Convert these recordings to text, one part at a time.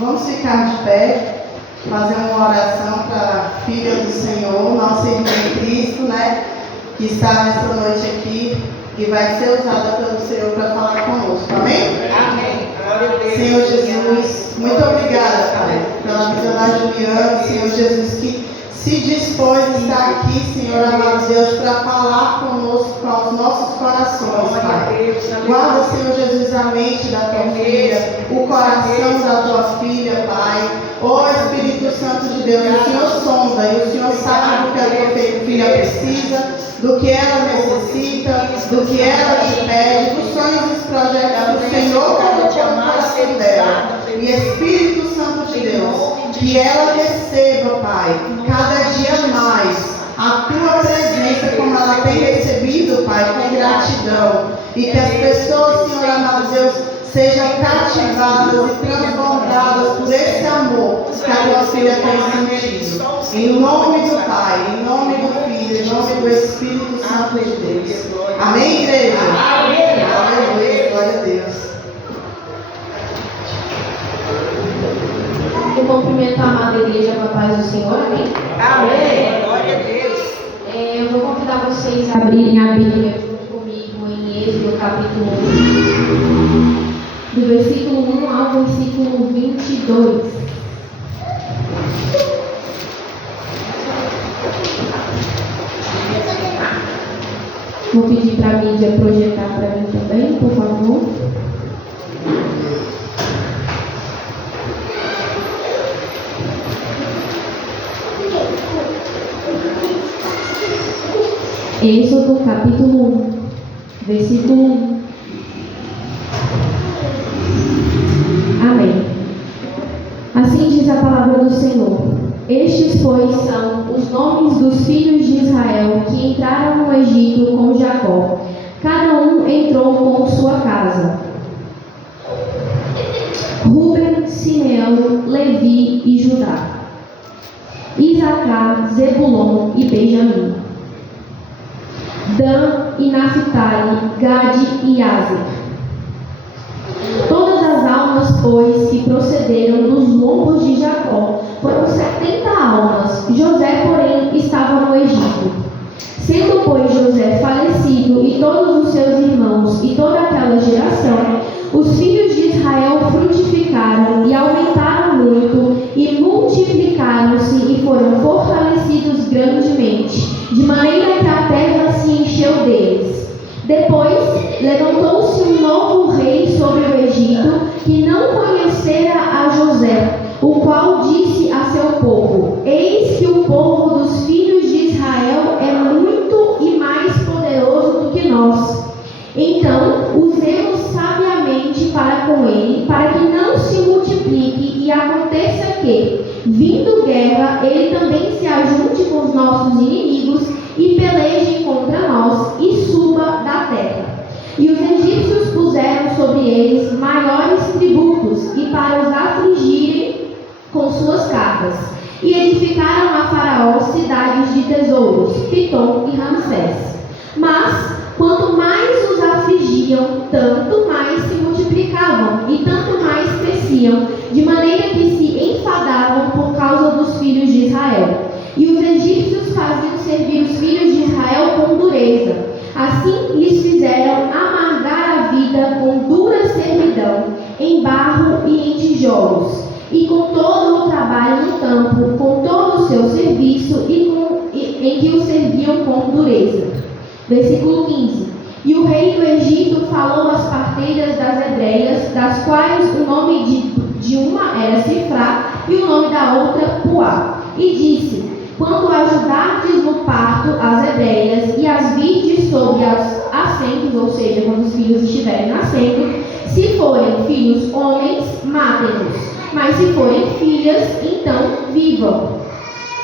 vamos ficar de pé, fazer uma oração para a filha do Senhor, nossa irmã em Cristo, né? Que está nessa noite aqui e vai ser usada pelo Senhor para falar conosco. Amém? Amém. Senhor Jesus, muito obrigada, Pai, pela vida da Juliana, Senhor Jesus, que se dispôs a estar aqui, Senhor amado Deus, para falar conosco, com os nossos corações, Pai. Guarda, Senhor Jesus, a mente da tua filha, o coração da tua filha, Pai. Ó Espírito Santo de Deus, o Senhor sonda e o Senhor sabe do que a tua filha precisa, do que ela necessita, do que ela te pede, dos sonhos e dos projetos que o Senhor colocou no coração dela. E Espírito Santo de Deus, que ela receba, Pai, cada dia mais a tua presença como ela tem recebido, Pai, com gratidão. E que as pessoas, Senhor amado Deus, sejam cativadas e transbordadas por esse amor que a tua filha tem sentido. Em nome do Pai, em nome do Filho, em nome do Espírito Santo de Deus. Amém, igreja? Amém. Aleluia, glória a Deus. Eu cumprimento a amada igreja com a paz do Senhor, amém? Amém. Glória a Deus. Eu vou convidar vocês a abrirem a Bíblia junto comigo em Êxodo capítulo 1, do versículo 1 ao versículo 22. Vou pedir para a mídia projetar para mim também, por favor. Êxodo capítulo 1, versículo 1. Amém. Assim diz a palavra do Senhor. Estes, pois, são os nomes dos filhos de Israel que entraram no Egito com Jacó. Cada um entrou com sua casa. Rúben, Simeão, Levi e Judá. Isacar, Zebulon e Benjamim. Dan e Naphtali, Gade e Aser. Todas as almas, pois, que procederam dos lombos de Jacó, foram 70 almas. José, porém, estava no Egito. Sendo, pois, José falecido, e todos os seus irmãos, e toda aquela geração, os filhos de Israel frutificaram e aumentaram muito, e multiplicaram-se e foram fortalecidos grandemente, de maneira que a terra se encheu deles. Depois levantou-se um novo rei sobre o Egito, que não conhecera a José, o qual disse a seu povo: Eis que o povo dos filhos de Israel é muito e mais poderoso do que nós. Então usemos sabiamente para com ele, para que não se multiplique e aconteça que, vindo guerra, ele também se ajunte com os nossos inimigos e peleje contra nós e suba da terra. E os egípcios puseram sobre eles maiores tributos e para os afligirem com suas cargas. E edificaram a Faraó cidades de tesouros, Pitom e Ramsés. Mas, quanto mais os afligiam, tanto mais se multiplicavam e tanto mais cresciam, de maneira que se enfadavam por causa dos filhos de Israel. E os egípcios faziam servir os filhos de Israel com dureza. Assim lhes fizeram amargar a vida com dura servidão, em barro e em tijolos, e com todo o trabalho no campo, com todo o seu serviço, em que o serviam com dureza. Versículo 15. E o rei do Egito falou às parteiras das hebreias, das quais o nome de uma era Sifrá e o nome da outra Puá, e disse: Quando ajudardes no parto as hebreias e as virdes sobre os assentos, ou seja, quando os filhos estiverem nascendo, se forem filhos homens, matem-nos, mas se forem filhas, então vivam.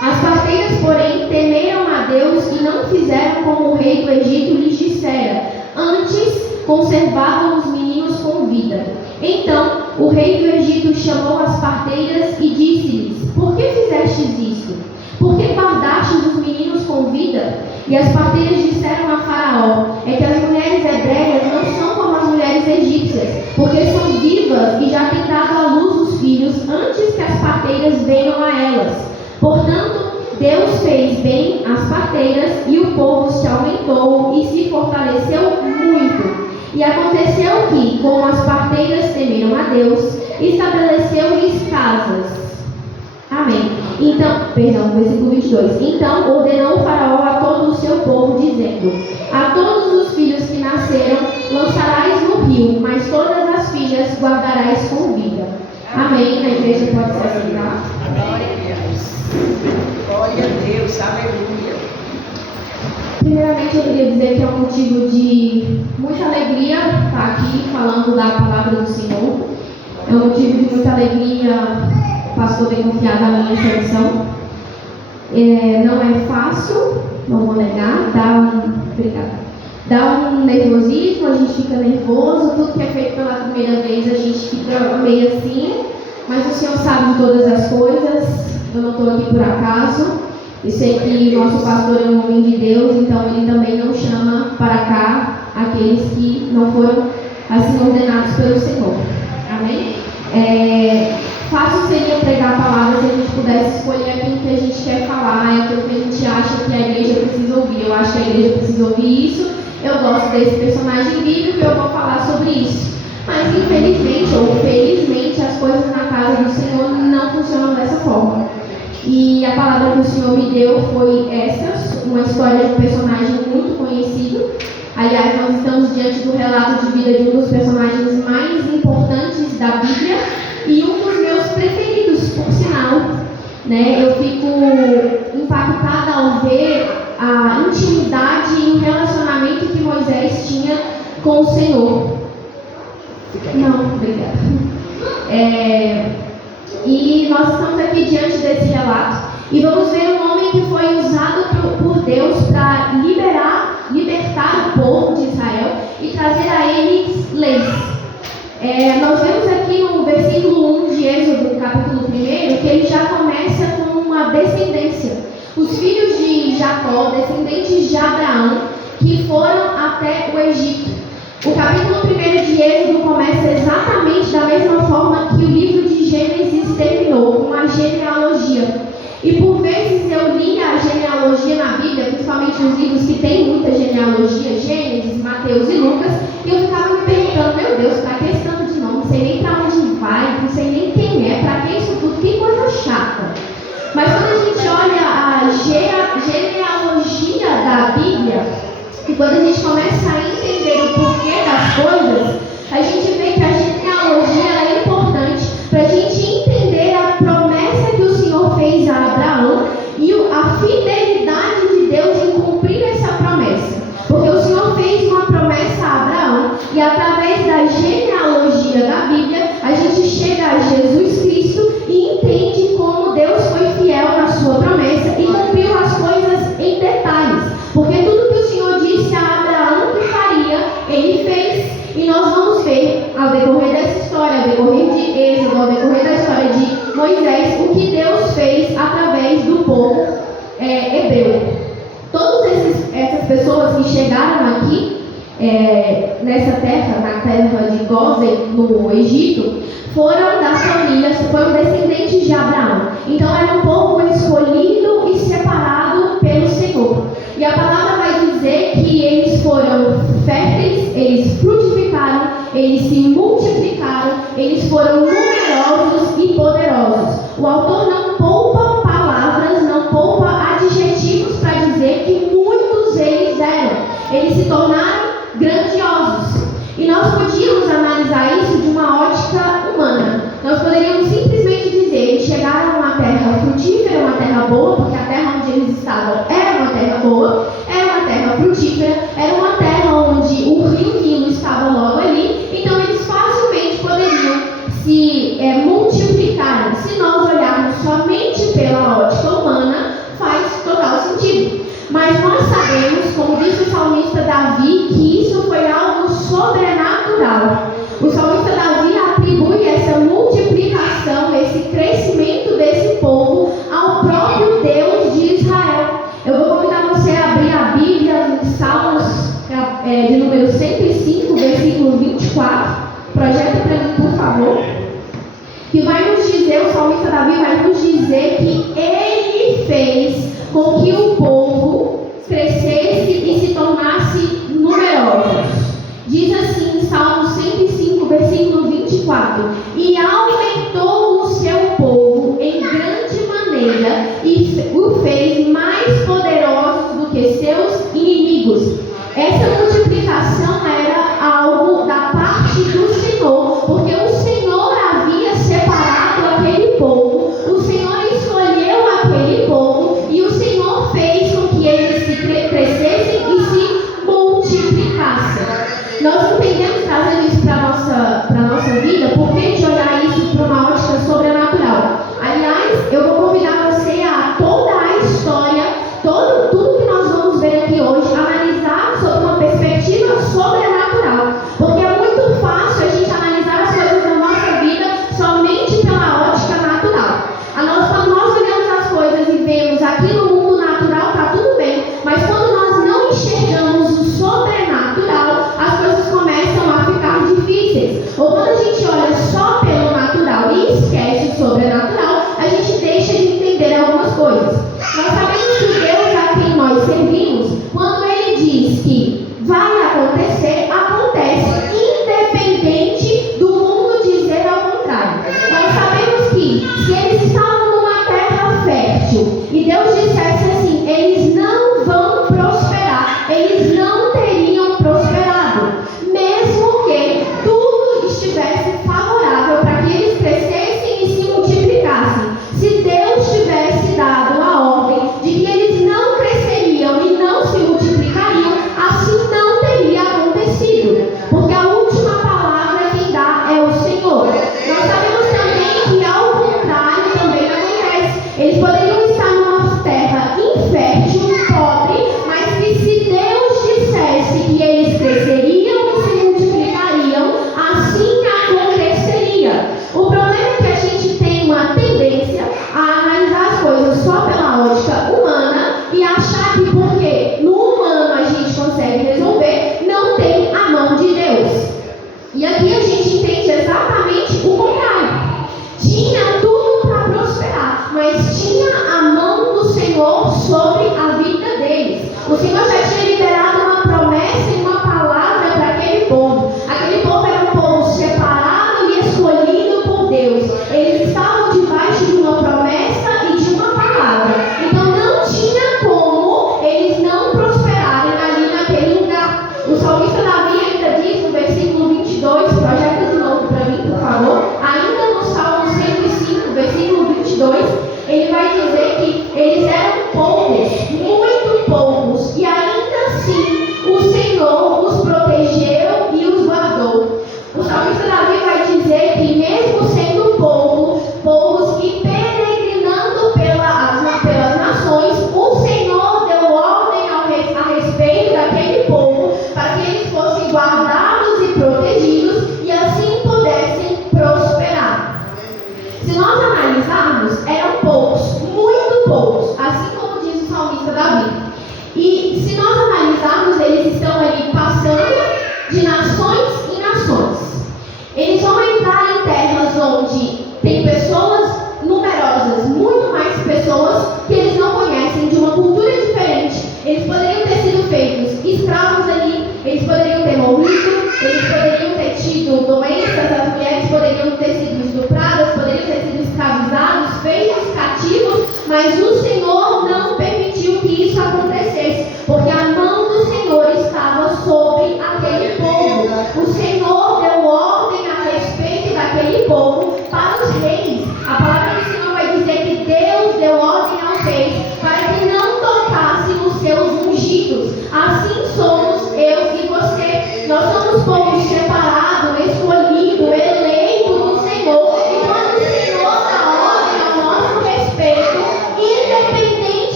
As parteiras, porém, temeram a Deus e não fizeram como o rei do Egito lhes dissera, antes conservavam os meninos com vida. Então o rei do Egito chamou as parteiras e disse-lhes: Por que fizestes isso? Por que guardastes os meninos com vida? E as parteiras disseram a Faraó: É que as mulheres hebreias não são como as mulheres egípcias, porque são vivas e já têm dado à luz os filhos antes que as parteiras venham a elas. Portanto, Deus fez bem às parteiras, e o povo se aumentou e se fortaleceu muito. E aconteceu que, como as parteiras temeram a Deus, estabeleceu-lhes casas. Amém. Então, versículo 22. Então ordenou o faraó a todo o seu povo, dizendo: a todos os filhos que nasceram lançarás no rio, mas todas as filhas guardarás com vida. Amém. A igreja pode se assentar. Glória a Deus. Glória a Deus. Aleluia. Primeiramente, eu queria dizer que é um motivo de muita alegria estar aqui falando da palavra do Senhor. É um motivo de muita alegria o pastor ter confiado na minha seleção. Não é fácil, não vou negar, dá um nervosismo, a gente fica nervoso, tudo que é feito pela primeira vez a gente fica meio assim, mas o Senhor sabe de todas as coisas, eu não estou aqui por acaso. Eu sei que o nosso pastor é um homem de Deus, então ele também não chama para cá aqueles que não foram assim ordenados pelo Senhor. Amém? Fácil seria pregar a palavra se a gente pudesse escolher aquilo que a gente quer falar, aquilo que a gente acha que a igreja precisa ouvir. Eu acho que a igreja precisa ouvir isso, eu gosto desse personagem bíblico e eu vou falar sobre isso. Mas infelizmente ou felizmente as coisas na casa do Senhor não funcionam dessa forma. E a palavra que o Senhor me deu foi essa, uma história de um personagem muito conhecido. Aliás, nós estamos diante do relato de vida de um dos personagens mais importantes da Bíblia e um dos meus preferidos, por sinal. Eu fico impactada ao ver a intimidade e o relacionamento que Moisés tinha com o Senhor. Não, obrigada. E nós estamos aqui diante desse relato e vamos ver um homem que foi usado por Deus para libertar o povo de Israel e trazer a eles leis. Nós vemos aqui no versículo 1 de Êxodo, capítulo 1, que ele já começa com uma descendência. Os filhos de Jacó, descendentes de Abraão, que foram até o Egito. O capítulo 1 de Êxodo começa exatamente da mesma forma que o livro de Gênesis terminou, com uma genealogia. E por vezes eu li a genealogia na Bíblia, principalmente os livros que tem muita genealogia, Gênesis, Mateus e Lucas, e eu ficava me perguntando, meu Deus, para que esse tanto de nome? Não sei nem para onde vai, não sei nem quem é, para que isso tudo? Que coisa chata. Mas quando a gente olha a genealogia da Bíblia, e quando a gente começa a entender o porquê das coisas, a gente vê que a genealogia é importante para a gente entender a promessa que o Senhor fez a Abraão e a fidelidade de Deus em cumprir essa promessa. Porque o Senhor fez uma promessa a Abraão e através da genealogia da Bíblia, a gente chega a Jesus Cristo e entende como Deus foi fiel na sua promessa e cumpriu as coisas em detalhes. Porque tudo que o Senhor disse a Abraão que faria, ele fez. E nós vamos ver, ao decorrer dessa história, ao decorrer de Êxodo, ao decorrer da história de Moisés, o que Deus fez através do povo hebreu. Todas essas pessoas que chegaram aqui, nessa terra, na terra de Gósen, no Egito, foram das famílias, foram descendentes de Abraão. Então era um povo escolhido e separado pelo Senhor. E a palavra vai dizer que eles foram férteis, eles frutificaram, eles se multiplicaram, eles foram numerosos e poderosos. O autor não poupa palavras, não poupa adjetivos para dizer que muitos eles eram. Eles se tornaram grandiosos. E nós podíamos analisar isso de uma ótica humana. Nós poderíamos simplesmente dizer, eles chegaram a uma terra frutífera, uma terra boa, porque a terra onde eles estavam era uma terra boa, era uma terra frutífera, era uma terra onde o rio Nilo estava logo ali, então eles facilmente poderiam se multiplicar. Se nós olharmos somente pela ótica humana, faz total sentido. Mas nós sabemos, como disse o salmista Davi, que isso foi algo sobrenatural. O salmista Davi atribui essa multiplicação, esse crescimento desse povo ao próprio Deus de Israel. Eu que vai nos dizer, o salmista Davi vai nos dizer que ele fez com que o povo crescesse e se tornasse numerosos. Diz assim em Salmo 105, versículo 24: e aumentou o seu povo em grande maneira e o fez mais poderoso do que seus inimigos. Essa multiplicação era algo da parte do Senhor, porque o Senhor havia separado aquele povo, o Senhor escolheu aquele povo e o Senhor fez com que eles se crescessem e se multiplicassem. Nós entendemos, trazendo isso para a nossa vida, por que de olhar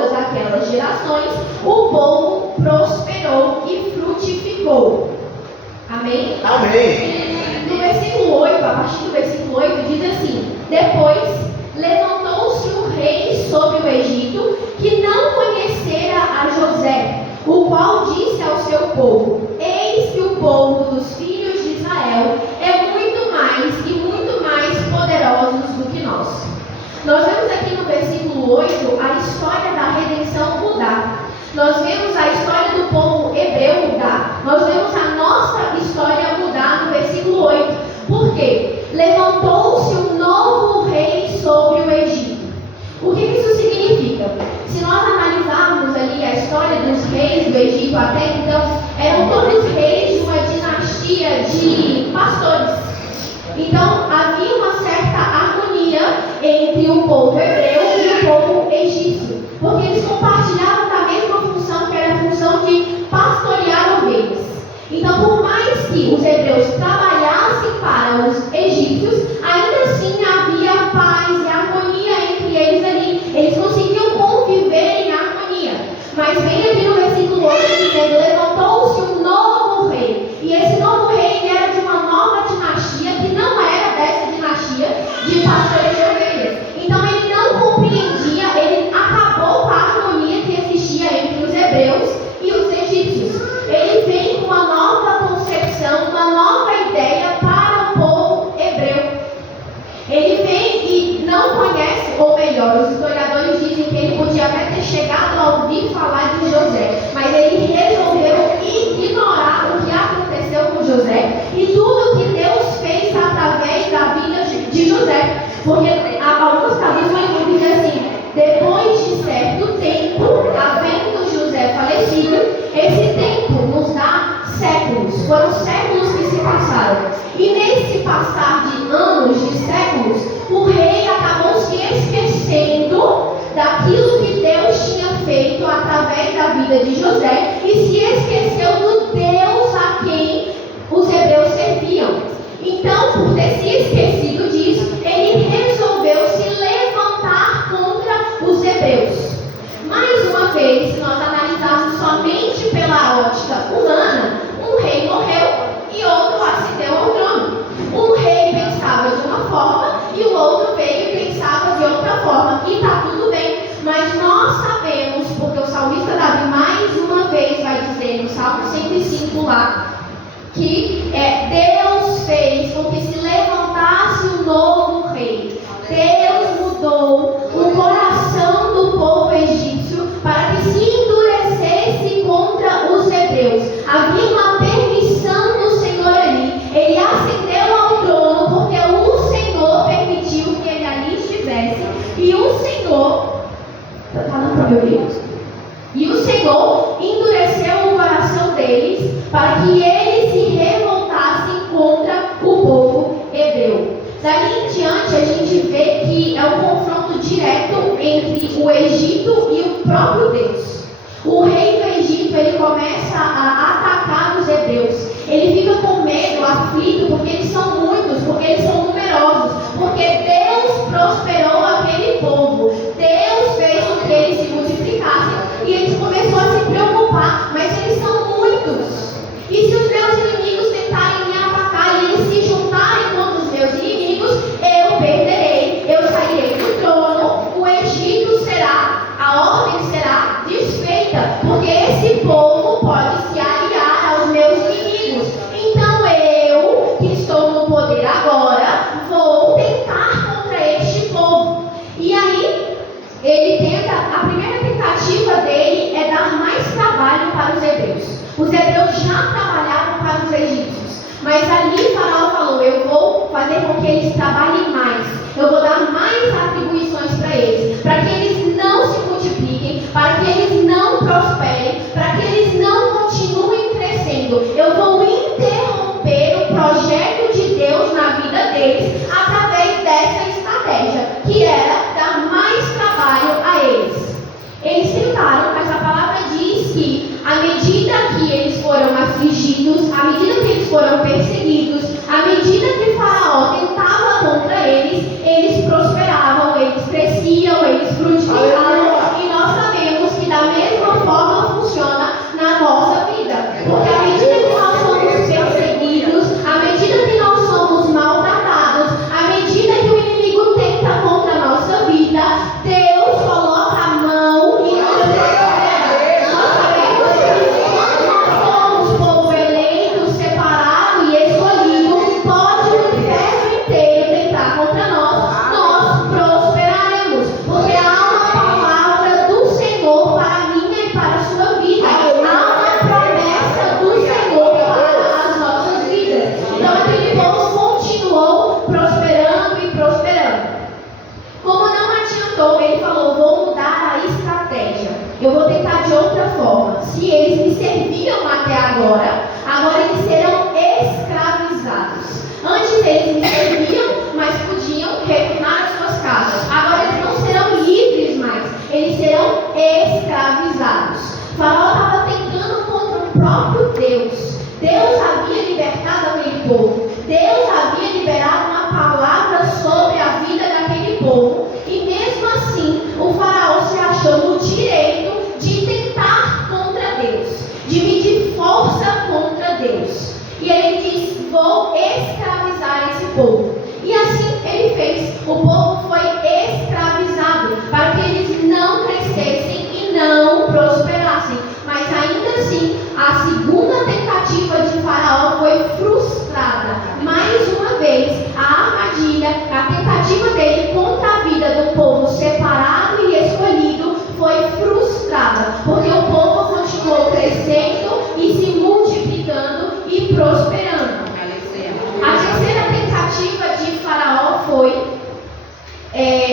todas aquelas gerações, o povo prosperou e frutificou. Amém? Amém. No versículo 8, a partir do versículo 8, diz assim: depois levantou-se um rei sobre o Egito que não conhecera a José, o qual disse ao seu povo: eis que o povo dos filhos de Israel é muito mais e muito mais poderosos do que nós. Nós vemos aqui no versículo 8 a história da redenção mudar. Nós vemos a história do povo hebreu mudar. Nós vemos a nossa história mudar no versículo 8. Por quê? Levantou-se um novo rei sobre o Egito. O que isso significa? Se nós analisarmos ali a história dos reis do Egito até então, eram todos reis de uma dinastia de pastores. Então, havia uma certa harmonia entre o povo hebreu e o povo egípcio, porque eles compartilhavam da mesma função, que era a função de pastorear ovelhas. Então, por mais que os hebreus trabalhassem para os egípcios, ainda assim havia paz e harmonia entre eles ali. Eles conseguiam conviver em harmonia. Mas vem aqui no versículo 8 dizendo: levantou-se um novo rei. E esse novo rei era de uma nova dinastia, que não era dessa dinastia de pastores de ovelhas. Então ele não compreendia, ele acabou com a harmonia que existia entre os hebreus e os egípcios. Ele vem com uma nova concepção, uma nova ideia para o povo hebreu. Ele vem e não conhece, ou melhor, os historiadores dizem que ele podia até ter chegado a ouvir falar de José, mas ele resolveu ignorar o que aconteceu com José e tudo que Deus fez através da vida de José. Porque algumas traduções dizem assim: depois de certo tempo, havendo José falecido, esse tempo nos dá séculos. Foram séculos que se passaram. E nesse passar de anos, de séculos, o rei acabou se esquecendo daquilo que Deus tinha feito através da vida de José e se esqueceu do Deus a quem os hebreus serviam. Então, por ter se esquecido disso, ele resolveu se levantar contra os hebreus. Mais uma vez, se nós analisarmos somente pela ótica humana, um rei morreu e outro ascendeu ao trono. Um rei pensava de uma forma e o outro veio e pensava de outra forma. E está tudo bem, mas nós sabemos, porque o salmista Davi mais uma vez vai dizer no Salmo 105 lá, que Deus fez com que se levantasse um novo rei. Deus mudou o coração do povo egípcio para que se endurecesse contra os hebreus. Havia uma permissão do Senhor ali. Ele ascendeu ao trono porque o Senhor permitiu que ele ali estivesse. E o Senhor... Está dando para me ouvir? E o Senhor endureceu o coração deles para que eles se revoltassem contra o povo hebreu. Dali em diante a gente vê que é um confronto direto entre o Egito e o próprio Deus. O rei do Egito, ele começa a atacar os hebreus. Ele fica com medo, aflito, porque eles são muitos, porque eles são numerosos, porque Deus prosperou aquele povo. Deus fez com que eles se multiplicassem e eles começaram a se preocupar, mas eles são muitos. E se os meus inimigos tentarem me atacar e eles se juntarem contra os meus inimigos, eu perderei, eu sairei do trono, o Egito será, a ordem será desfeita, porque esse povo pode se aliar aos meus inimigos. Então eu, que estou no poder agora, vou tentar contra este povo. E aí, ele tenta, a primeira tentativa dele é dar mais trabalho para os hebreus. Os hebreus já trabalhavam para os egípcios, mas ali Faraó falou: eu vou fazer com que eles trabalhem mais, eu vou dar mais atribuições para que eles não se multipliquem, para que eles não prosperem, para que eles não continuem crescendo. Eu vou interromper o projeto de Deus na vida deles através dessa estratégia, que era dar mais trabalho a eles. Eles tentaram, mas a palavra diz que à medida que eles foram afligidos, à medida que eles foram perseguidos, à medida que Faraó tentava contra eles, eles prosperavam, eles cresciam, eles frutificavam. E nós sabemos Eu vou tentar de outra forma. Se eles me serviam até agora, agora eles serão escravizados. Antes eles me serviam, mas podiam retornar às suas casas. Agora eles não serão livres mais, eles serão escravizados. Faraó estava tentando contra o próprio Deus. Deus havia libertado aquele povo. Deus havia liberado uma palavra sobre a vida daquele povo. E mesmo assim, o faraó se achou no direito de tentar contra Deus, de medir força contra Deus. E ele diz: vou escravizar esse povo. E assim ele fez. O povo foi escravizado para que eles não crescessem e não prosperassem. Mas ainda assim, a segunda tentativa de Faraó foi frustrada. Mais uma vez, a armadilha, a tentativa dele contra a vida do povo separado e escolhido foi frustrada, porque o povo continuou crescendo e se multiplicando e prosperando. A terceira tentativa de Faraó foi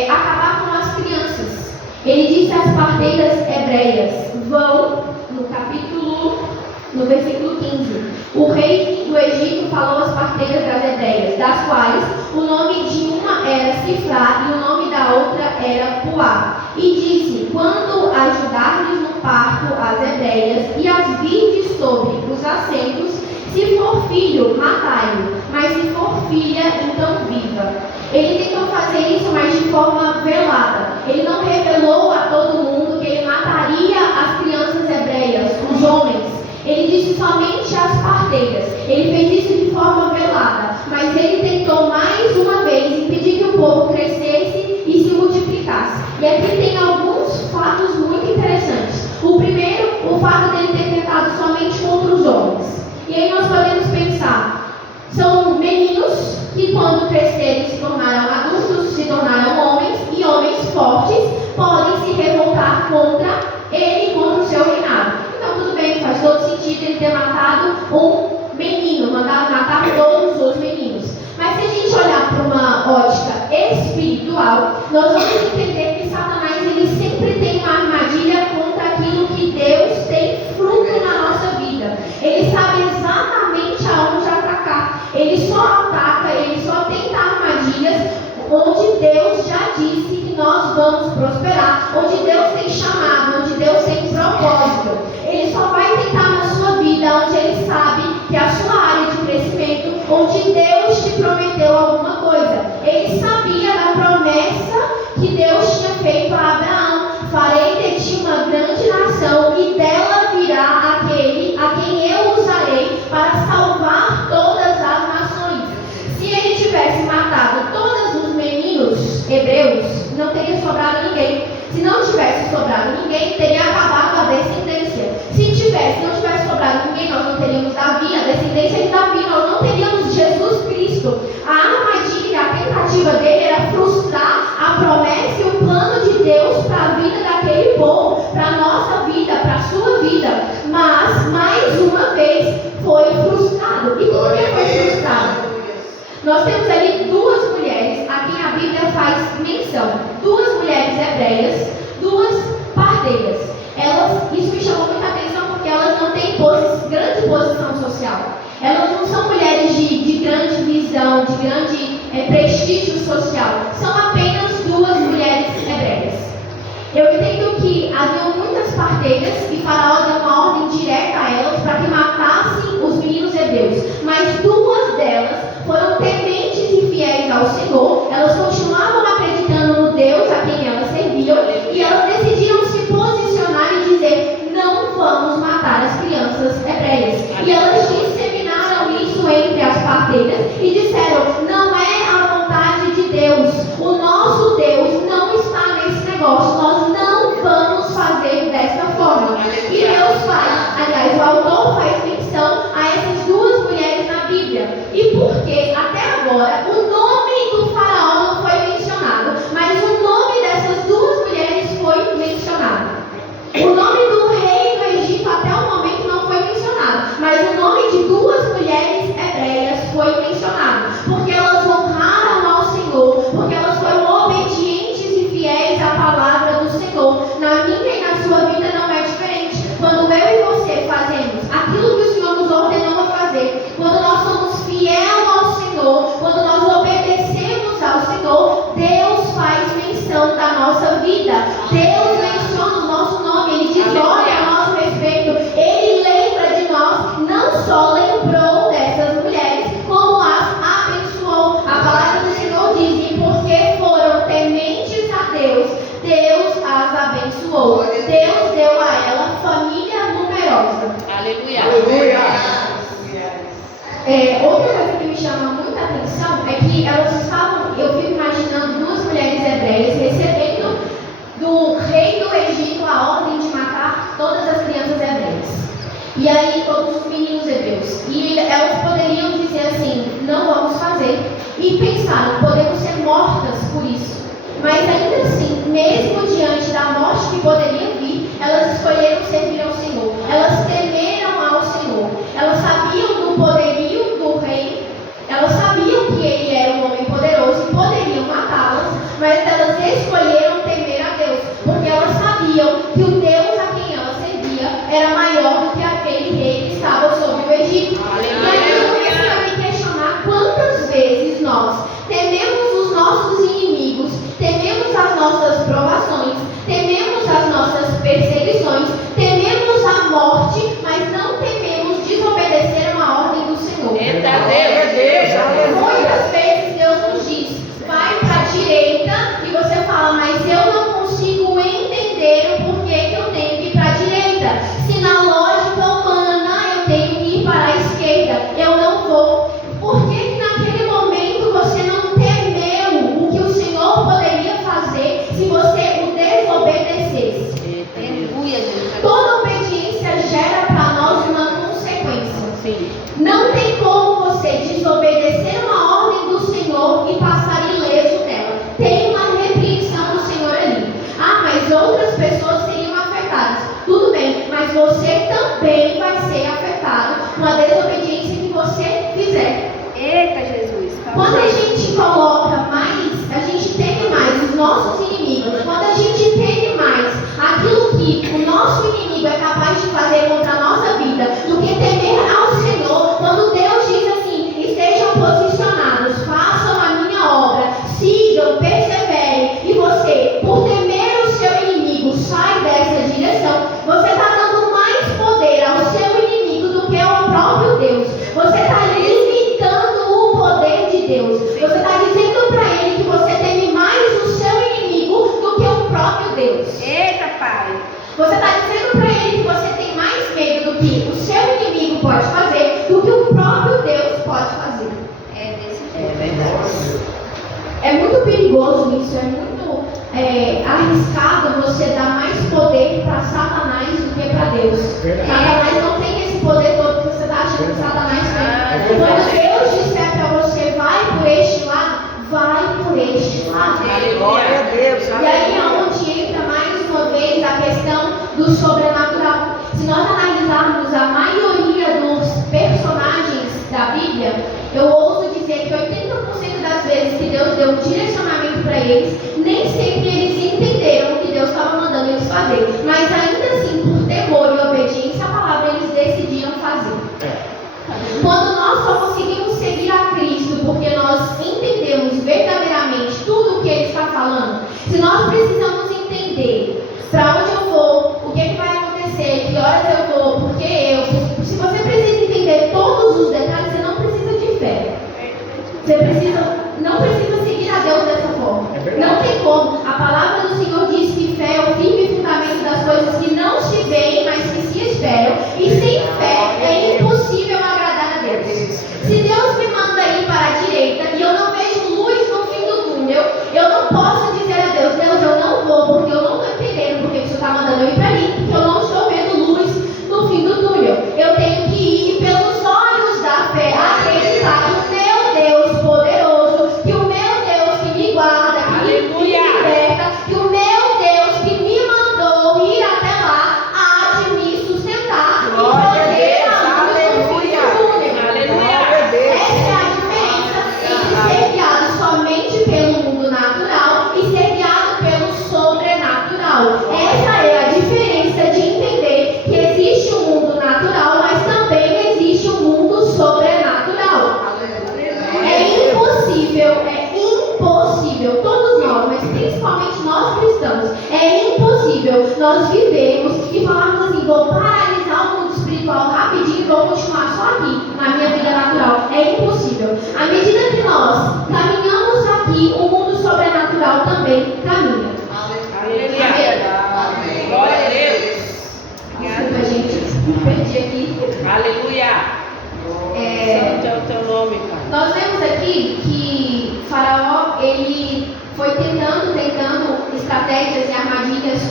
acabar com as crianças. Ele disse às parteiras hebreias: vão, no versículo 15, o rei do Egito falou às parteiras das hebreias, das quais o nome de uma era Sifrá e o nome da outra era Puá, e disse: quando ajudardes no parto as hebreias e as virdes sobre os assentos, se for filho, matai-o, mas se for filha, então viva. Ele tentou fazer isso, mas de forma velada. Ele não revelou a todo mundo que ele mataria as crianças hebreias, os homens. Ele disse somente às parteiras. Ele fez isso de forma velada, mas ele tentou mais uma vez impedir que o povo crescesse e se multiplicasse. E aqui tem alguns fatos muito interessantes. O primeiro, o fato dele ter tentado somente contra os homens. E aí nós podemos pensar, são meninos que quando crescerem se tornarão adultos, se tornarão homens, e homens fortes podem se revoltar contra ele e contra o seu reinado. Então tudo bem, faz todo sentido ele ter matado um menino, mandado matar todos os meninos. Mas se a gente olhar para uma ótica espiritual, nós vamos entender que Satanás ele sempre tem uma armadilha contra aquilo que Deus tem fruto na nossa vida. Ele sabe exatamente aonde atacar. Ele só ataca, ele só tenta armadilhas onde Deus já disse que nós vamos prosperar, onde Deus tem chamado, onde Deus tem propósito. Ele só vai tentar na sua vida onde ele sabe que é a sua área de crescimento, onde Deus te prometeu alguma coisa. Ele sabia da promessa que Deus tinha feito a Abraão: farei de ti uma grande nação e dela virá aquele a quem eu usarei para salvar todas as nações. Se ele tivesse matado todos os meninos hebreus, não teria sobrado ninguém. Se não tivesse sobrado ninguém, teria acabado a descendência. Se não tivesse sobrado ninguém, nós não teríamos Davi, a descendência de Davi, nós não teríamos Jesus Cristo. A armadilha, a tentativa dele era frustrar a promessa e o plano de Deus para a vida daquele povo, para a nossa vida, para a sua vida. Mas, mais uma vez, foi frustrado. E por que foi frustrado? Nós temos ali duas mulheres a quem a Bíblia faz menção. Duas mulheres hebreias, duas parteiras. Isso me chamou muita atenção porque elas não têm grande posição social. Elas não são mulheres de grande visão, de grande prestígio social. São apenas duas mulheres hebreias. Eu entendo que havia muitas parteiras e Faraó deu uma ordem direta a elas para que matassem os meninos hebreus. Mas duas delas foram tementes e fiéis ao Senhor. Elas continuavam acreditando no Deus a quem elas serviam. E elas decidiram se posicionar e dizer: não vamos matar as crianças hebreias. E elas disseminaram isso entre as parteiras e disseram: não é a vontade de Deus. O me chama muita atenção é que elas estavam, eu fico imaginando duas mulheres hebreias recebendo do rei do Egito a ordem de matar todas as crianças hebreias. E aí todos os meninos hebreus. E elas poderiam dizer assim, não vamos fazer. E pensaram, podemos ser mortas por isso. Mas ainda assim, mesmo diante da morte que poderia vir, elas escolheram servir ao Senhor. Elas temeram ao Senhor. Elas sabiam do poderio do rei. Elas sabiam que ele era um homem poderoso e poderiam matá-las. Mas elas escolheram temer a Deus. Porque elas sabiam que o Deus a quem elas servia era maior do que aquele rei que estava sobre o Egito. E aí eu comecei a me questionar quantas vezes nós tememos os nossos inimigos, tememos as nossas provações, tememos as nossas perseguições, tememos a morte, mas não tememos desobedecer uma ordem do Senhor. Muitas vezes Deus nos diz, vai para a direita, e você fala, mas eu não consigo entender o porquê que eu tenho que ir para a direita. Se na lógica humana eu tenho que ir para a esquerda, eu não vou. Por que que naquele momento você não temeu o que o Senhor poderia fazer se você o desobedecesse? Toda obediência gera para nós uma consequência. Sim. Não tem como você desobedecer uma ordem do Senhor e passar ileso dela. Tem uma repreensão do Senhor ali. Ah, mas outras pessoas seriam afetadas. Tudo bem, mas você também vai ser afetado com a desobediência que você fizer. Eita, Jesus. Quando a gente coloca mais, a gente teme mais os nossos inimigos. Quando a gente teme mais aquilo que o nosso inimigo é capaz de fazer contra a nossa vida, do que temer ao Senhor, quando Deus diz assim, estejam posicionados, façam a minha obra, sigam, perseverem, e você, por temer o seu inimigo, sai dessa direção, você está dando mais poder ao seu inimigo do que ao próprio Deus. Você está limitando o poder de Deus. Você está dizendo para ele que você teme mais o seu inimigo do que o próprio Deus. Eita, Pai. Você está dizendo para ele que você tem mais medo do que o seu inimigo pode fazer do que o próprio Deus pode fazer. É desse jeito. É verdade. É muito perigoso isso, é muito arriscado você dar mais poder para Satanás do que para Deus. Satanás não tem esse poder todo que você está achando que Satanás tem. Quando Deus disser para você, vai por este lado, vai por este lado. Glória a Deus. E aí é onde entra mais uma vez a questão do sobrenatural. Se nós analisarmos a maioria dos personagens da Bíblia, eu ouso dizer que 80% das vezes que Deus deu um direcionamento para eles, nem sempre eles entenderam o que Deus estava mandando eles fazer. Mas ainda assim, por temor e obediência à palavra, eles decidiram fazer. Quando nós só conseguimos seguir a Cristo porque nós entendemos verdadeiramente tudo o que Ele está falando, se nós precisamos entender para onde eu vou, o que vai acontecer, que horas eu vou, por que eu, se você precisa entender todos os detalhes, você não precisa de fé. Você não precisa seguir a Deus dessa forma. Não tem como. A palavra do Senhor diz que fé é o firme fundamento das coisas que não se veem, mas que se esperam. E sem fé é impossível agradar a Deus. Se Deus me manda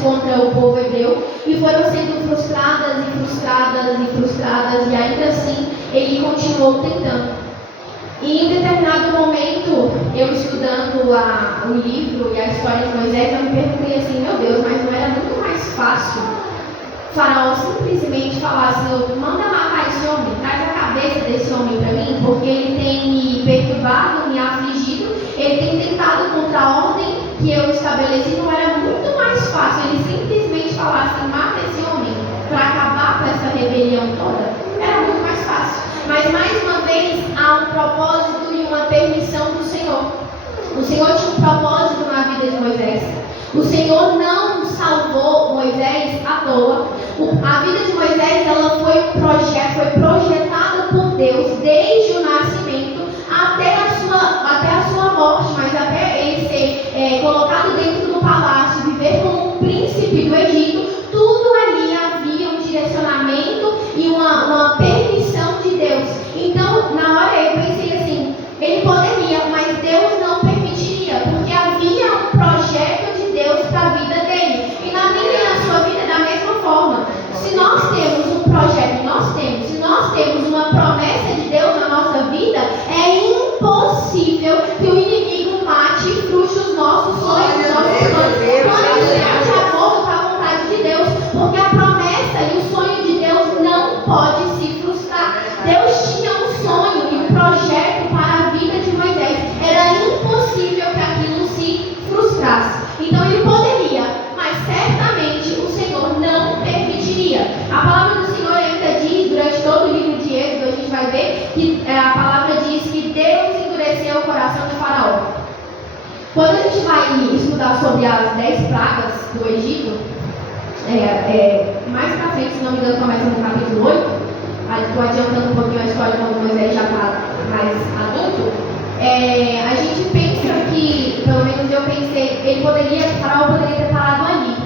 contra o povo hebreu e foram sendo frustradas e frustradas e frustradas, e ainda assim ele continuou tentando. E em determinado momento, eu estudando o livro e a história de Moisés, eu me perguntei assim, meu Deus, mas não era muito mais fácil Faraó simplesmente falar assim, manda matar esse homem, traz a cabeça desse homem para mim, porque ele tem me perturbado, me afligido, ele tem tentado contra a ordem que eu estabeleci. Não era muito mais fácil ele simplesmente falar assim, mata esse homem, para acabar com essa rebelião toda? Era muito mais fácil. Mas mais uma vez há um propósito e uma permissão do Senhor. O Senhor tinha um propósito na vida de Moisés. O Senhor não salvou Moisés à toa. A vida de Moisés, ela foi um projeto, foi projetada por Deus desde o nascimento até a sua morte, mas até ele ser colocado dentro do palácio, viver como um príncipe do Egito. Tudo ali havia um direcionamento e uma permissão de Deus. Então, na hora eu pensei assim, ele poderia, mas Deus não permitiria, porque havia um projeto de Deus para a vida dele. E na minha e na sua vida é da mesma forma. Se nós temos um projeto, se nós temos uma promessa de Deus na nossa vida, é impossível que o inimigo mate e frustre os nossos sonhos, os nossos planos. Quando está de acordo com a vontade de Deus, porque a promessa e o sonho de Deus não pode se frustrar. Deus tinha um sonho e um projeto para a vida de Moisés. Era impossível que aquilo se frustrasse. Então ele poderia, mas certamente o Senhor não permitiria. A palavra do Senhor ainda diz, durante todo o livro de Êxodo, a gente vai ver que a palavra diz que Deus endureceu o coração de Faraó. Quando a gente vai estudar sobre as 10 pragas do Egito, mais pra frente, se não me engano, começa no capítulo 8, estou adiantando um pouquinho a história quando Moisés já está mais adulto. A gente pensa que, pelo menos eu pensei, Faraó poderia ter parado ali.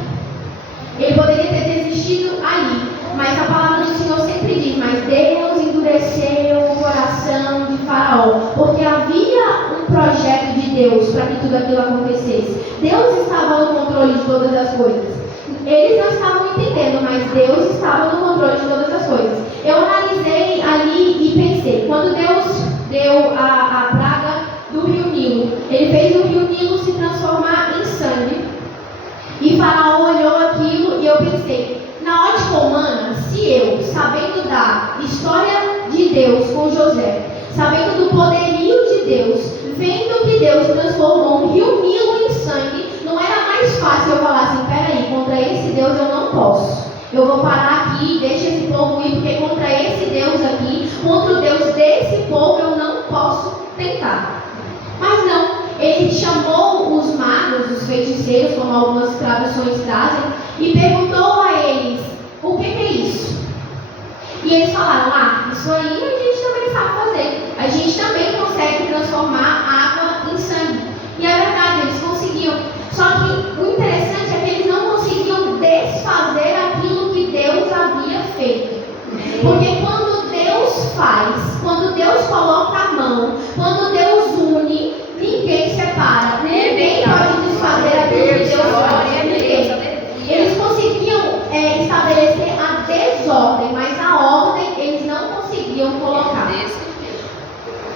Ele poderia ter desistido ali. Mas a palavra do Senhor sempre diz, mas Deus endureceu o coração de Faraó, porque havia um projeto de Deus para que tudo aquilo acontecesse. Deus estava no controle de todas as coisas. Eles não estavam entendendo, mas Deus estava no controle de todas as coisas. Eu analisei ali e pensei, quando Deus deu a praga do rio Nilo, ele fez o rio Nilo se transformar em sangue. E Faraó olhou aquilo e eu pensei, na ótica humana, se eu, sabendo da história de Deus com José, sabendo do poderio de Deus, vendo que Deus transformou um rio Nilo em sangue, não era mais fácil eu falar assim, peraí, contra esse Deus eu não posso. Eu vou parar aqui, deixa esse povo ir, porque contra esse Deus aqui, contra o Deus desse povo eu não posso tentar. Mas não, ele chamou os magos, os feiticeiros, como algumas traduções trazem, e perguntou a eles, o que é isso? E eles falaram, isso aí a gente também sabe fazer. A gente também consegue transformar água em sangue. E é verdade, eles conseguiam. Só que o interessante é que eles não conseguiam desfazer aquilo que Deus havia feito. Porque quando Deus faz, quando Deus coloca a mão, quando Deus une, ninguém separa. Ninguém pode desfazer aquilo que Deus faz. Ninguém. Eles conseguiam estabelecer a desordem, mas a ordem eles não conseguiam colocar.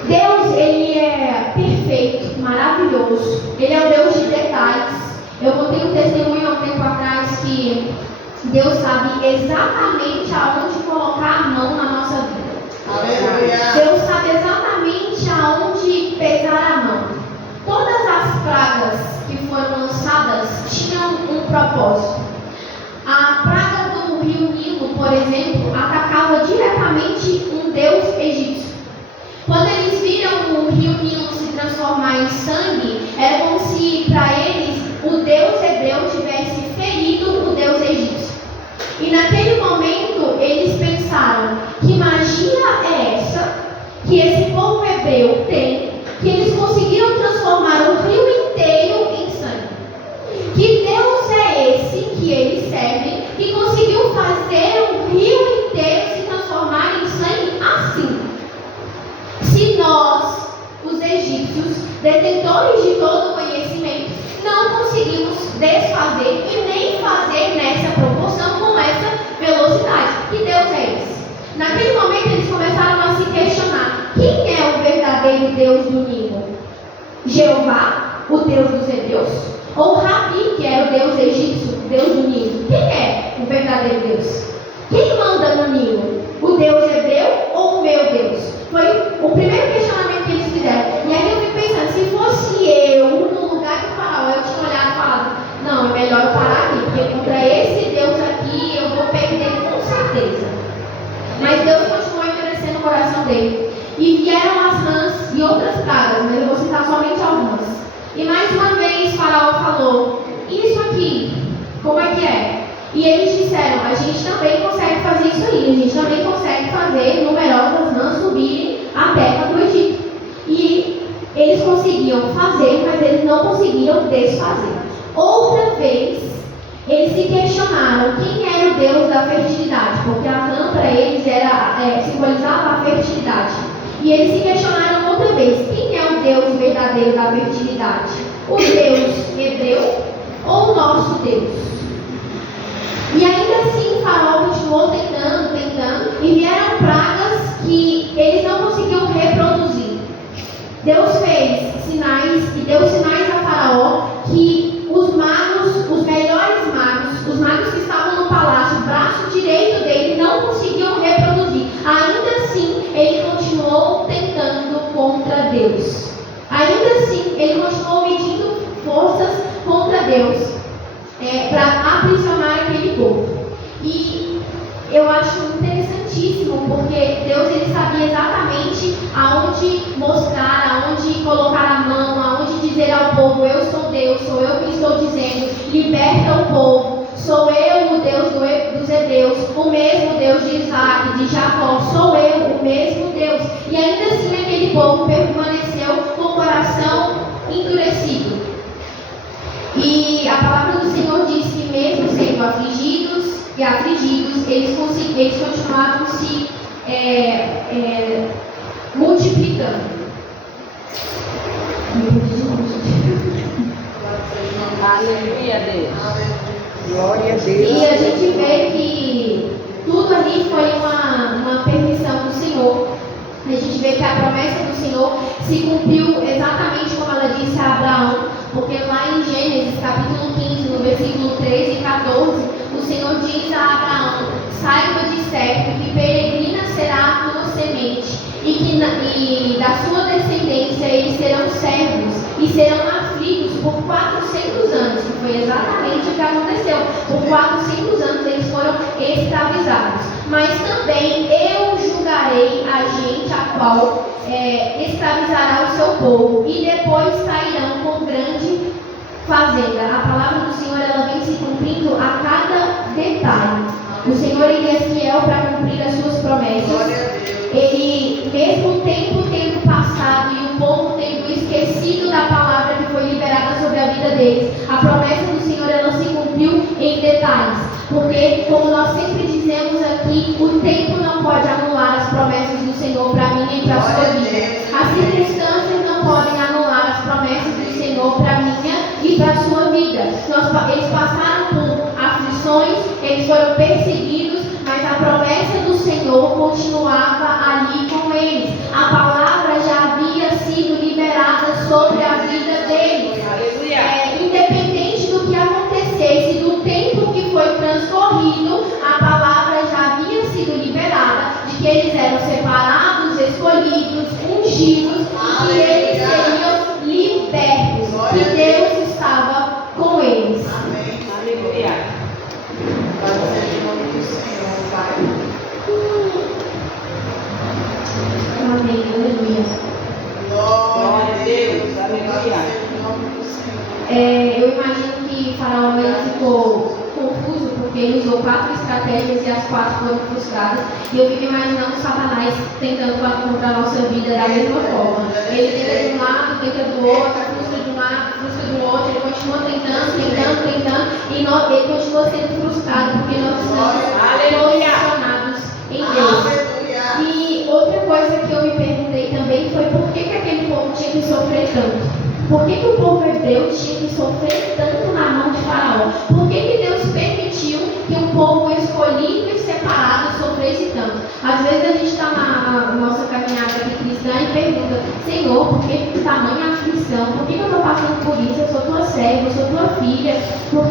Deus, ele é perfeito, maravilhoso. Ele é o Deus de detalhes. Eu contei um testemunho há um tempo atrás que Deus sabe exatamente aonde colocar a mão na nossa vida. Aleluia. Deus sabe exatamente aonde pesar a mão. Todas as pragas que foram lançadas tinham um propósito. A praga do rio Nilo, por exemplo, atacava diretamente um deus egípcio. Quando eles viram o rio Nilo se transformar em sangue, era como se para eles o deus hebreu tivesse ferido o deus egípcio. E naquele momento eles pensaram, que magia é essa que esse povo hebreu tem, que eles conseguiram transformar o rio inteiro em sangue? Que Deus é esse que eles servem, que conseguiu fazer o rio inteiro se transformar em sangue assim? Se nós, os egípcios, detentores de todo o conhecimento, não conseguimos desfazer e nem fazer Deus do Nilo? Jeová, o Deus dos hebreus? Ou Rabi, que era o Deus egípcio, o Deus do Nilo? Quem é o verdadeiro Deus? Quem manda no Nilo? O Deus hebreu ou o meu Deus? Foi o primeiro questionamento que eles fizeram. E aí eu fico pensando, se fosse eu no lugar do faraó, eu tinha olhado e falado, não, é melhor eu parar aqui, porque contra esse Deus aqui eu vou perder com certeza. Mas Deus continuou endurecendo o coração dele. E vieram as rãs e outras pragas, mas eu vou citar somente algumas. E mais uma vez Faraó falou, isso aqui, como é que é? E eles disseram, a gente também consegue fazer isso aí, a gente também consegue fazer numerosas rãs subirem a terra do Egito. E eles conseguiam fazer, mas eles não conseguiam desfazer. Outra vez, eles se questionaram quem era o Deus da fertilidade, porque a rã para eles simbolizava a fertilidade. E eles se questionaram outra vez, quem é o Deus verdadeiro da fertilidade? O Deus hebreu ou o nosso Deus? E ainda assim o faraó continuou tentando, e vieram pragas que eles não conseguiam reproduzir. Deus fez sinais e deu sinais a Faraó que os magos, os melhores magos, os magos que estavam no palácio, o braço direito dele, não conseguiam reproduzir. Ainda assim, ele continuou tentando contra Deus. Ainda assim, ele continuou medindo forças contra Deus para aprisionar aquele povo. E eu acho interessantíssimo, porque Deus ele sabia exatamente aonde mostrar, aonde colocar a mão, aonde dizer ao povo, eu sou Deus, sou eu que estou dizendo, liberta o povo, sou eu o Deus dos hebreus, o mesmo Deus de Isaac, de Jacó, sou eu o mesmo Deus. E ainda assim aquele povo permaneceu com o coração endurecido. E a palavra do Senhor diz que mesmo sendo afligidos, eles continuavam se multiplicando. Aleluia, Deus. Glória a Deus. E a gente vê que tudo ali foi uma permissão do Senhor. A gente vê que a promessa do Senhor se cumpriu exatamente como ela disse a Abraão, porque lá em Gênesis capítulo 15, no versículo 13 e 14, o Senhor diz a Abraão, saiba de certo que peregrina será a tua semente, e da sua descendência eles serão servos e serão aflitos por 400 anos, que foi exatamente o que aconteceu. Por 400 anos eles foram escravizados. Mas também eu julgarei a gente a qual escravizará o seu povo, e depois sairão com grande fazenda. A palavra do Senhor ela vem se cumprindo a cada detalhe. O Senhor ele é fiel para cumprir as suas promessas. Ele, mesmo o tempo tendo passado e o povo tendo esquecido da palavra que foi liberada sobre a vida deles, a promessa do Senhor ela se cumpriu em detalhes. Porque, como nós sempre dizemos aqui, o tempo não pode anular as promessas do Senhor para mim e para a sua vida. As circunstâncias não podem anular as promessas do Senhor para minha e para a sua vida. Eles passaram por aflições, eles foram perseguidos, mas a promessa do Senhor continuava ali com eles. A palavra já havia sido liberada sobre a vida deles. Independente do que acontecesse, do tempo que foi transcorrido, a palavra já havia sido liberada de que eles eram separados, escolhidos, ungidos, e que eles seriam libertos, que Deus estava com eles. Amém. Aleluia. Louvado seja o nome do Senhor, Pai. Amém, aleluia. Glória a Deus. Aleluia. Louvado seja o nome do Senhor. Eu imagino que Faraó ele ficou confuso porque ele usou 4 estratégias e as 4 foram frustradas. E eu fico imaginando Satanás tentando contra a nossa vida da mesma forma. Ele tenta de um lado, tenta do outro, frustra de um lado, frustra do outro. Ele continua tentando, e ele continua sendo frustrado porque nós estamos posicionados em Deus. Aleluia. E outra coisa que eu me perguntei também foi por que aquele povo tinha que sofrer tanto? Por que o povo hebreu tinha que sofrer tanto na mão de Faraó? Por que Deus permitiu que um povo escolhido e separado sofresse tanto? Às vezes a gente está na nossa caminhada aqui cristã e pergunta: Senhor, por que tamanha aflição? Por que eu estou passando por isso? Eu sou tua serva, eu sou tua filha. Por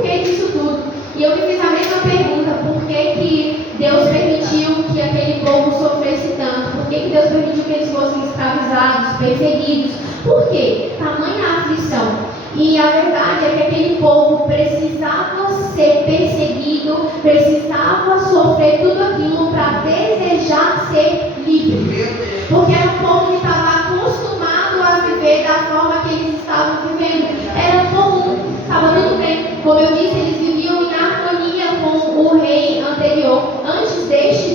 que disso tudo? E eu me fiz a mesma pergunta: por que Deus permitiu que aquele povo sofresse tanto? Por que Deus permitiu que eles fossem escravizados, perseguidos? Por quê? Tamanha aflição. E a verdade é que aquele povo precisava ser perseguido, precisava sofrer tudo aquilo para desejar ser livre. Porque era um povo que estava acostumado a viver da forma que eles estavam vivendo. Era comum, estava tudo bem. Como eu disse, eles viviam em harmonia com o rei anterior. Antes deste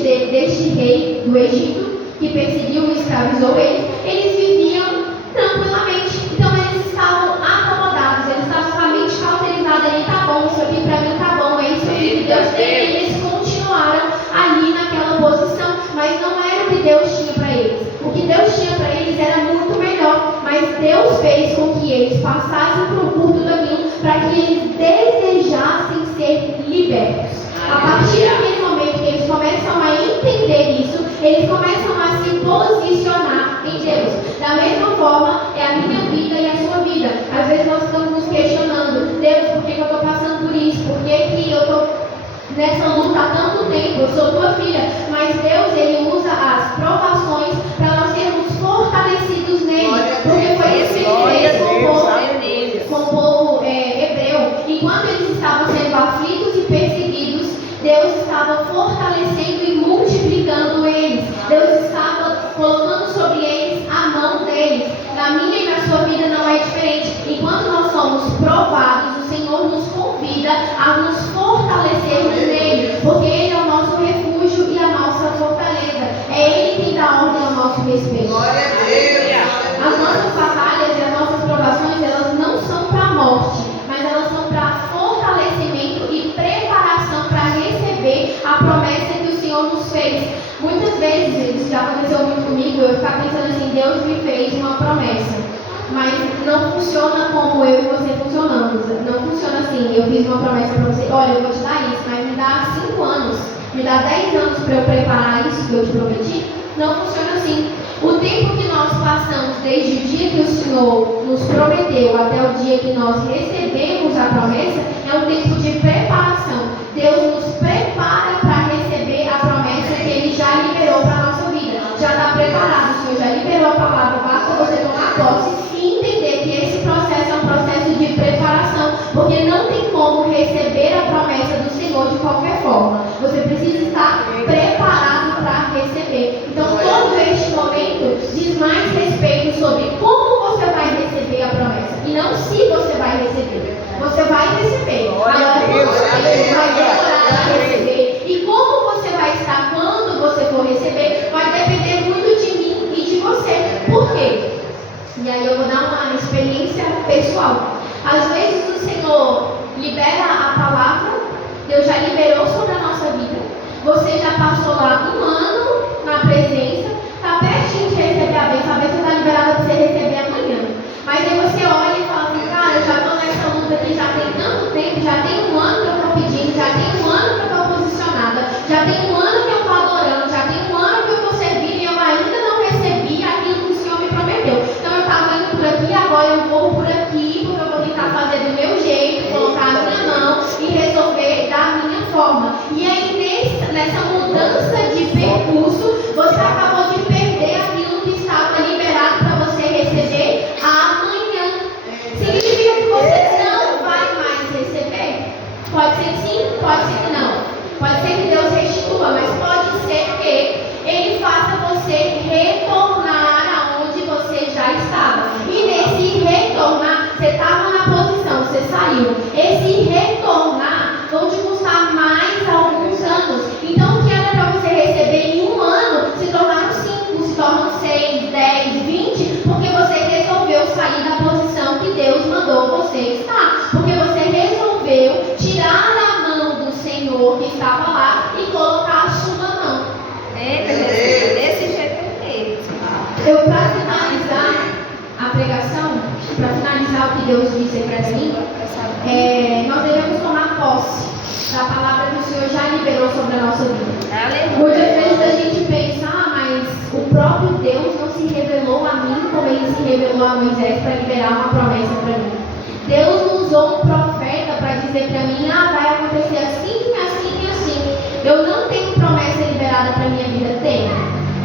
rei do Egito, que perseguiu e escravizou eles viviam tranquilamente. Então eles estavam acomodados, eles estavam com a mente cauterizada ali: tá bom, isso aqui pra mim tá bom, é isso aqui que Deus tem. E eles continuaram ali naquela posição, mas não era o que Deus tinha para eles. O que Deus tinha para eles era muito melhor, mas Deus fez com que eles passassem por tudo aquilo para que eles desejassem ser libertos. A partir daquele momento que eles começam a entender isso, eles começam a se posicionar em Deus. Da mesma forma, é a minha vida e a sua vida. Às vezes nós estamos nos questionando: Deus, por que eu estou passando por isso? Por que eu estou nessa luta há tanto tempo? Eu sou tua filha. Mas Deus, Ele usa as provações para nós sermos fortalecidos nele. Porque foi isso que Ele fez com o povo hebreu. Enquanto eles estavam sendo aflitos e perseguidos, Deus estava fortalecendo e multiplicando eles. Deus estava colocando sobre eles a mão deles. Na minha e na sua vida não é diferente. Enquanto nós somos provados, o Senhor nos convida a nos fortalecermos nele, porque Ele é o nosso refúgio e a nossa fortaleza. É Ele quem dá ordem ao nosso respeito. Glória a Deus. As nossas batalhas e as nossas provações, elas não são para a morte, mas elas são para fortalecimento e preparação para receber a promessa que o Senhor nos fez. Muitas vezes, isso já aconteceu muito comigo, eu ficava pensando assim: Deus me fez uma promessa, mas não funciona como eu e você funcionamos. Não funciona assim: eu fiz uma promessa para você, olha, eu vou te dar isso, mas me dá 5 anos, me dá 10 anos para eu preparar isso que eu te prometi. Não funciona assim. O tempo que nós passamos desde o dia que o Senhor nos prometeu até o dia que nós recebemos a promessa é um tempo de preparação. Deus nos prepara para receber a promessa que Ele já liberou para a nossa vida. Já está preparado, o Senhor já liberou a palavra, basta você tomar posse e entender que esse processo é um processo de preparação, porque não tem como receber a promessa do Senhor de qualquer forma. Você precisa estar preparado para receber. Então todo este momento diz mais respeito sobre como você vai receber a promessa e não se você vai receber. Você vai receber. Agora, quanto tempo vai demorar para receber e como você vai estar quando você for receber vai depender muito de mim e de você. Por quê? E aí eu vou dar uma experiência pessoal. Às vezes o Senhor libera a palavra, Deus já liberou sobre a nossa vida. Você já passou lá 1 ano na presença, está pertinho de receber a bênção, a bênção está liberada para você receber amanhã. Mas aí você olha e fala assim: cara, eu já estou nessa luta aqui já tem tanto tempo, já tem 1 ano que eu estou pedindo, já tem 1 ano que eu estou posicionada, já tem 1 ano que eu estou adorando, já tem 1 ano que eu estou servindo e eu ainda não recebi aquilo que o Senhor me prometeu. Então eu estava indo por aqui, agora eu vou por aqui, porque eu vou tentar fazer do meu jeito, colocar a minha mão e resolver da minha forma. E aí nessa mudança de percurso, você acabou de perder aquilo que estava liberado para você receber amanhã. Significa que você não vai mais receber? Pode ser que sim, pode ser que não. Pode ser que Deus restitua, mas pode ser que Ele faça você retornar aonde você já estava. E nesse retornar, você estava na posição, você saiu. Esse retornar vão te custar mais alguns anos. Então o que era para você receber em 1 ano se tornaram 5, se tornam 6, 10, 20, porque você resolveu sair da posição que Deus mandou você estar. Porque você resolveu tirar a mão do Senhor que estava lá e colocar a sua mão. Desse jeito mesmo. Para finalizar a pregação, para finalizar o que Deus disse para mim, nós devemos tomar posse da palavra que o Senhor já liberou sobre a nossa vida. Aleluia. Muitas vezes a a Moisés para liberar uma promessa para mim. Deus não usou um profeta para dizer para mim, vai acontecer assim, assim e assim. Eu não tenho promessa liberada para minha vida. Tem.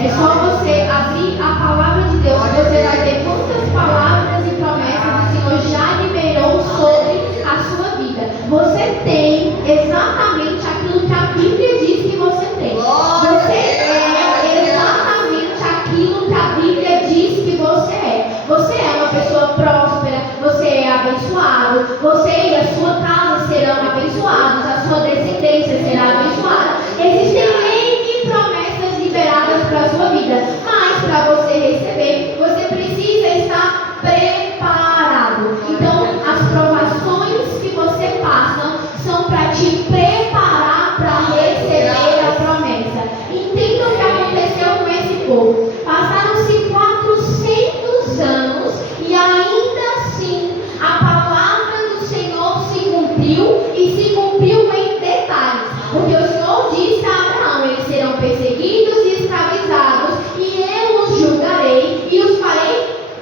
É só você abrir a palavra de Deus, que você vai ver quantas palavras e promessas o Senhor já liberou sobre a sua vida. Você tem exatamente aquilo que a Bíblia diz que você tem. Você é exatamente aquilo que a Bíblia diz que você é. Você é uma pessoa próspera, você é abençoado, você e a sua casa serão abençoados, a sua descendência será abençoada. Existem N promessas liberadas para a sua vida, mas para você receber, você precisa estar preparado. Então, as provações que você passa são para te preparar para receber a promessa. Entenda o que aconteceu com esse povo. Passaram-se 400 anos e ainda assim a palavra do Senhor se cumpriu e se cumpriu em detalhes. Porque o Senhor disse a Abraão: eles serão perseguidos e escravizados, e eu os julgarei e os farei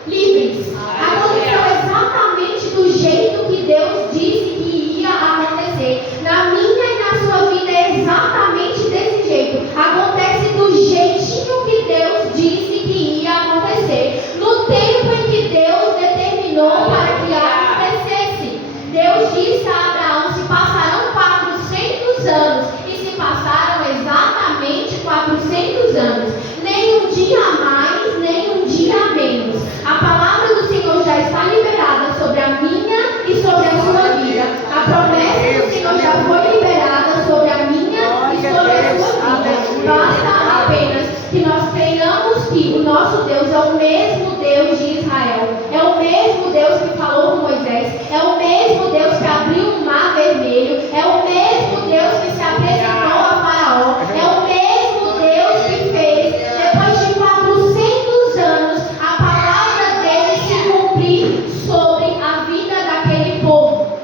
livres. Aconteceu exatamente do jeito que Deus disse que ia acontecer. Na minha e na sua vida é exatamente desse jeito. Acontece do jeitinho que Deus disse que ia acontecer, no tempo em que Deus determinou para que acontecesse. Deus disse a Abraão: se passarão 400 anos, e se passaram exatamente 400 anos, nem um dia a mais, nem um dia a menos. A palavra do Senhor já está liberada sobre a minha e sobre a sua vida. A promessa do Senhor já foi liberada sobre a minha e sobre a sua vida. Basta apenas que nós creiamos que o nosso Deus é o mesmo Deus de Israel, é o mesmo Deus que falou com Moisés, é o mesmo Deus que abriu o mar vermelho, é o mesmo Deus que se apresentou a Faraó, é o mesmo Deus que fez, depois de 400 anos, a palavra dele se cumprir sobre a vida daquele povo.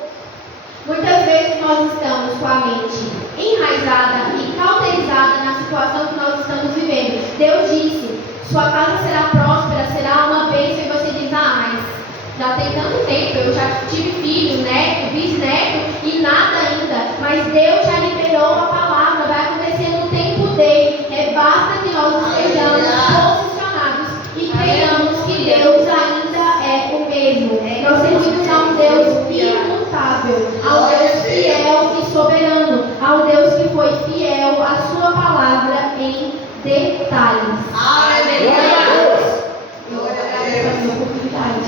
Muitas vezes nós estamos com a mente enraizada e cauterizada na situação que nós estamos vivendo. Deus disse: sua casa será próspera, será uma bênção, e você diz: mas já tem tanto tempo, eu já tive filho, neto, bisneto e nada ainda. Mas Deus já liberou a palavra, vai acontecer no tempo dele. Basta que nós estejamos posicionados e creiamos que Deus ainda é o mesmo. Nós servimos a um Deus imutável, ao Deus fiel e soberano, ao Deus que foi fiel à sua palavra em detalhes. Aleluia! Eu agradeço a minha oportunidade.